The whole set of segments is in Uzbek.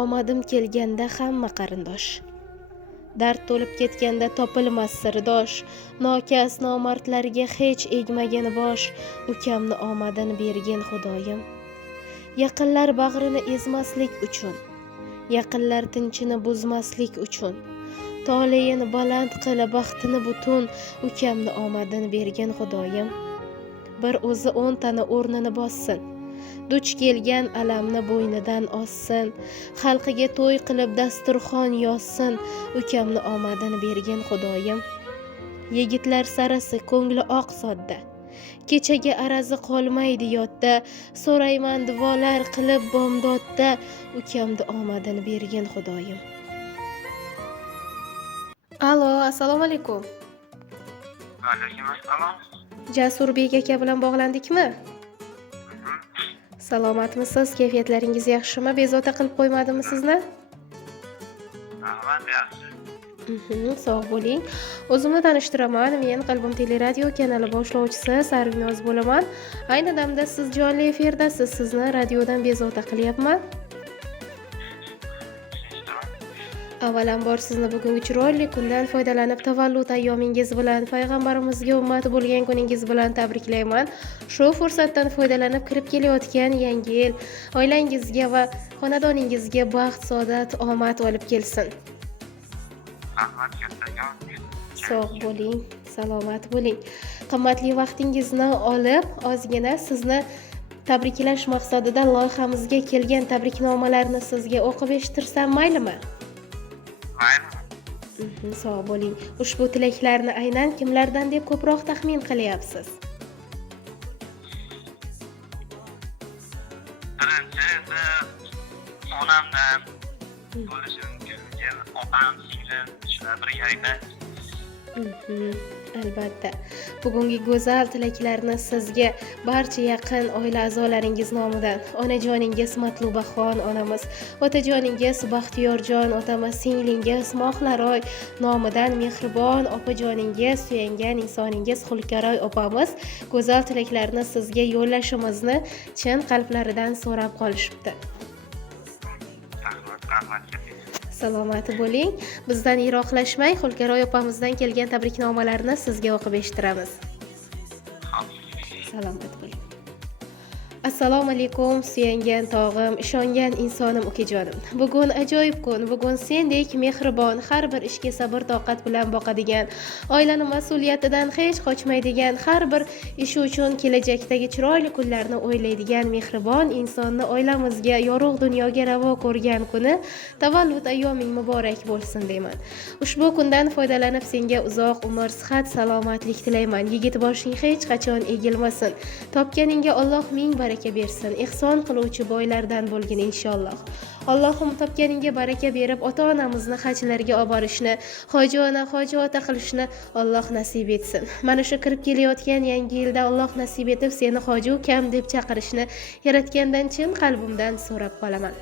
Omadim kelganda hamma qarindosh. Dard to'lib ketganda topilmas sirdosh. Nokas nomardlarga hech egmagin bosh. Ukamni omadini bergin Xudoyim. Yaqinlar bag'rini ezmaslik uchun, yaqinlar tinchini buzmaslik uchun, toleyin baland qilib baxtini butun, ukamni omadini bergin Xudoyim. Bir o'zi 10 tani o'rnini bossin. Duch kelgan alamni bo'ynidan ossin. Xalqiga to'y qilib dasturxon yozsin. Ukamni omadini bergin Xudoyim. Yigitlar sarasi ko'ngli oq sodda. Kechaga arazi qolmaydi yodda. So'rayman duolar qilib bomdodda. Ukamni omadini bergin Xudoyim. Alo, assalomu alaykum. Alaykum assalom. Jasurbek aka bilan bog'landikmi? Salomatmisiz? Kayfiyatlaringiz yaxshimi? Bezovta qilib qo'ymadimmi sizni? Rahmat, yaxshi. Sog' bo'ling. O'zimni tanishtiraman. Men Qalbim teleradio kanali boshlovchisi Sarvinoz bo'laman. Ayni damda siz jonli efirdasiz. Sizni radiodan bezovta qilyapman. Avvalambor sizni bugungi chiroyli kundan foydalanib tavallud ayyomingiz bilan, payg'ambarimizga ummat bo'lgan kuningiz bilan tabriklayman. Shu fursatdan foydalanib kirib kelayotgan yangi yil oilangizga va xonadoningizga baxt, saodat, omad olib kelsin. Rahmat kattakon. Sog' bo'ling, salomat bo'ling. Qimmatli vaqtingizni olib, ozgina sizni tabriklash maqsadida loyihamizga kelgan tabriknomalarni sizga o'qib eshittirsam maylimi? Sog' bo'ling. Ushbu tilaklarni aynan kimlardan deb ko'proq taxmin qilyapsiz? Birinchi onamdan bo'lishi mumkin. Opam, singlim, shular birgalikda. Albatta. Bugungi go'zal tilaklarni sizga barcha yaqin oila a'zolaringiz nomidan, onajoningiz Matlubaxon onamiz, otajoningiz Baxtiyorjon otamiz, singlingiz Mohlaroy nomidan mehribon opajoningiz, suyangan insoningiz Xulkaroy opamiz go'zal tilaklarni sizga yo'llashimizni chin qalblaridan so'rab qolishibdi. Rahmat. Salomati bo'ling. Bizdan yiroqlashmay, Xulkaroy opamizdan kelgan tabriknomalarni sizga o'qib eshittiramiz. Salomat bo'ling. Assalomu alaykum, suyangan tog'im, ishongan insonim ukajonim. Bugun ajoyib kun. Bugun sendek mehribon, har bir ishga sabr toqat bilan boqadigan, oilani mas'uliyatidan hech qochmaydigan, har bir ishi uchun kelajakdagi chiroyli kunlarni o'ylaydigan mehribon insonni oilamizga yorug' dunyoga ravo ko'rgan kuni tavallud ayyoming muborak bo'lsin deyman. Ushbu kundan foydalanib senga uzoq umr, sihat, salomatlik tilayman. Yigit boshing hech qachon egilmasin. Topganingga Alloh ming baraka bersin. Ihson qiluvchi boylardan bo'lgin inshaalloh. Allohim topganingga baraka berib, ota-onamizni hajlarga olib borishni, hoji ona, hoji ota qilishni Alloh nasib etsin. Mana shu kirib kelayotgan yangi yilda Alloh nasib etib seni hoji ukam deb chaqirishni yaratgandan chin qalbimdan so'rab qolaman.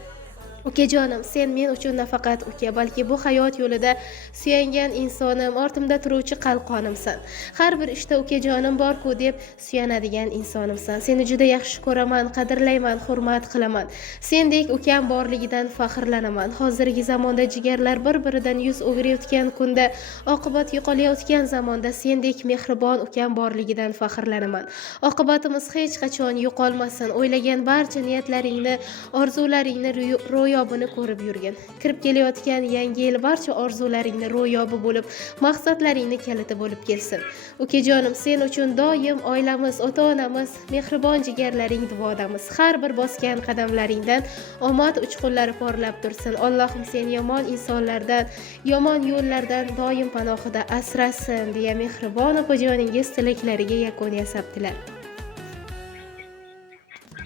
Ukajonim, sen men uchun nafaqat uka, balki bu hayot yo'lida suyangan insonim, ortimda turuvchi qalqonimsan. Har bir ishda ukajonim bor-ku deb suyanadigan insonimsan. Seni juda yaxshi ko'raman, qadrlayman, hurmat qilaman. Sendek ukam borligidan faxrlanaman. Hozirgi zamonda jigarlar bir-biridan yuz o'girayotgan kunda, oqibat yo'qolayotgan zamonda sendek mehribon ukam borligidan faxrlanaman. Oqibatimiz hech qachon yo'qolmasin. O'ylagan barcha niyatlaringni, orzularingni ro'yobini ko'rib yurgin. Kirib kelayotgan yangi yil barcha orzularingni ro'yobi bo'lib, maqsadlaringni kaliti bo'lib kelsin. Ukajonim, sen uchun doim oilamiz, ota-onamiz, mehribon jigarlaring duodamiz. Har bir bosgan qadamlaringdan omad uchqunlari porlab tursin. Allohim seni yomon insonlardan, yomon yo'llardan doim panohida asrasin, deya mehribon opajoningiz tilaklariga yakun yasabdilar.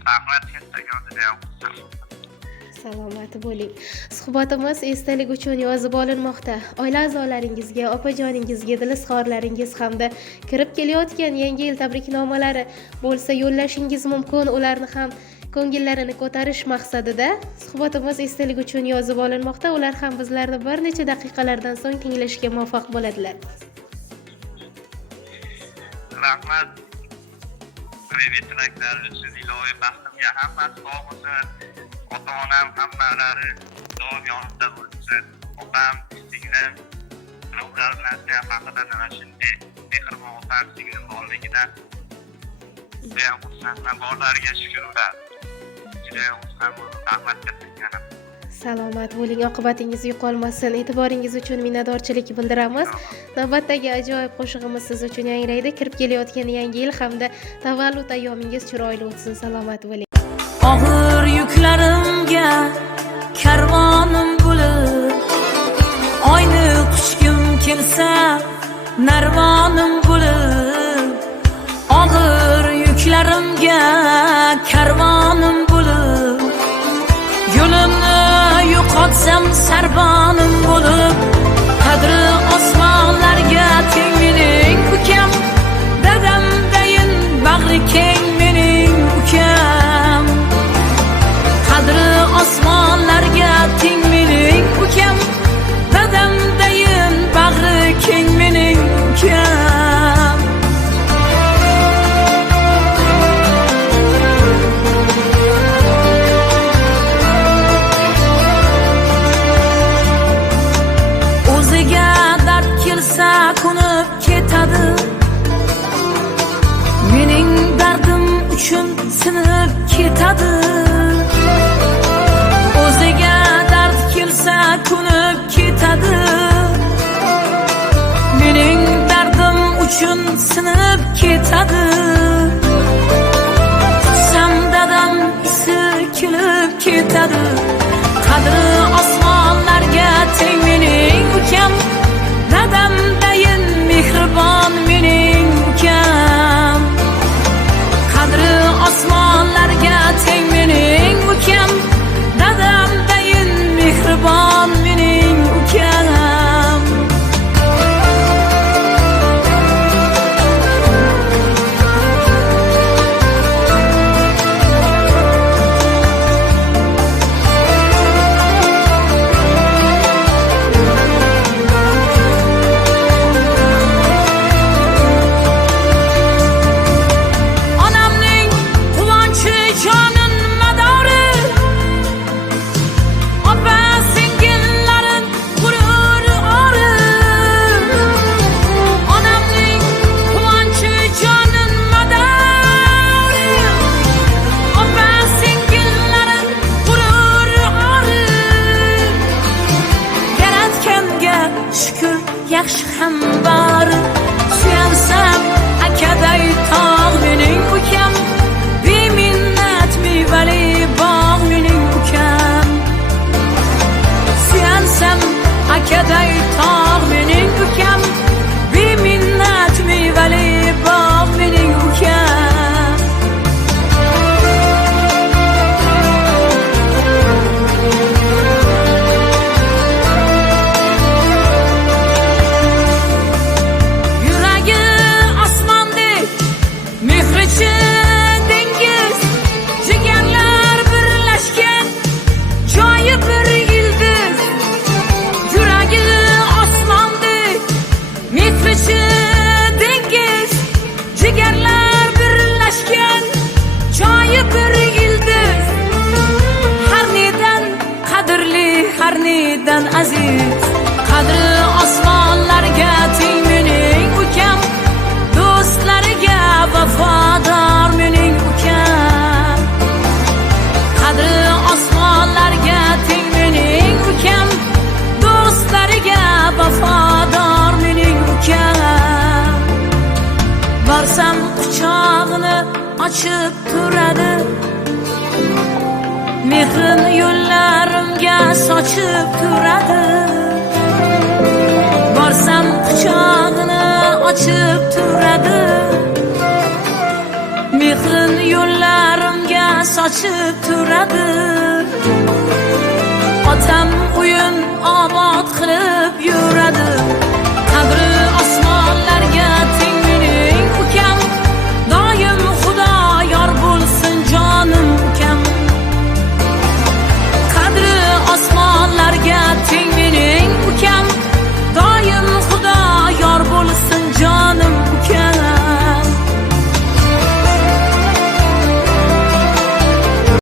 Rahmat kattakon. Salomati bo'ling. Suhbatimiz esdalik uchun yozib olinmoqda. Oila a'zolaringizga, opajoningizga dilizxorlaringiz hamda kirib kelayotgan yangi yil tabriknomalari bo'lsa yo'llashingiz mumkin. Ularni ham ko'ngillarini ko'tarish maqsadida suhbatimiz esdalik uchun yozib olinmoqda. Ular ham bizlarni bir necha daqiqalardan so'ng tinglashga muvaffaq bo'ladilar. Rahmat. Privet tilaklar uchun ilohiy baxtimga hammasi sog' bo'lsin. Ota-onam hammalari doim yonimda bo'lsin. Opam, singlim, ular bilan ham haqida mana shunday mehribon opam, singlim borligidan judayam xursandman. Borlariga shukur ular. Judayam xursandman. Rahmat aytganim. Salomat bo'ling, oqibatingiz yo'qolmasin. E'tiboringiz uchun minnatdorchilik bildiramiz. Navbatdagi ajoyib qo'shig'imiz siz uchun yangraydi. Kirib kelayotgan yangi yil hamda tavallud ayyomingiz chiroyli o'tsin. Salomat bo'ling. Og'ir yuklarimga karvonim bo'lib, oyni quchgim kelsa narvonim bo'lib, og'ir yuklarimga karvonim bo'lib, yo'limni yo'qotsam sarbonim bo'lib, qadri osmonlarga teng mening ukam, dadamdayin bag'ri keng mening ukam, qadri osmonlarga teng mening ukam, dadamdayin bag'ri keng mening ukam. O'ziga dard kelsa ko'nib ketadi, mening dardim uchun sinib ketadi. O'ziga dard kelsa ko'nib ketadi, mening dardim uchun sinib ketadi. Tutsam dadam isi kelib ketadi, qadri osmonlarga teng mening ukam, dadamdayin mehribon mening ukam, qadri osmonlarga teng mening ukam, dadamdayin mehribon mening ukam. Onamning quvonchi jonin madori, opa singillarin g'urur ori. Onamning quvonchi jonin madori, opa singillarin g'urur ori. Yaratganga shukur yaxshi ham bor, suyansam akaday tog' mening ukam, beminnat mevali bog' mening ukam, suyansam akaday tog' mening ukam, beminnat mevali bog' mening ukam. Yuragi osmondek, mehrichi dengiz, jigarlar birlashgan joyi bir ildiz. Yuragi osmondek, mehrichi dengiz, jigarlar birlashgan joyi bir ildiz. Har nedan qadrli, har nedan aziz, qadri osmonlarga teng mening ukam, do'stlariga vafodor mening ukam, qadri osmonlarga teng mening ukam, do'stlariga vafodor mening ukam. Borsam quchog'ini ochib turadi, mehrini yo'llarimga sochib turadi. Borsam quchog'ini ochib turadi, mehrini yo'llarimga sochib turadi. Otam uyun obod qilib yuradi,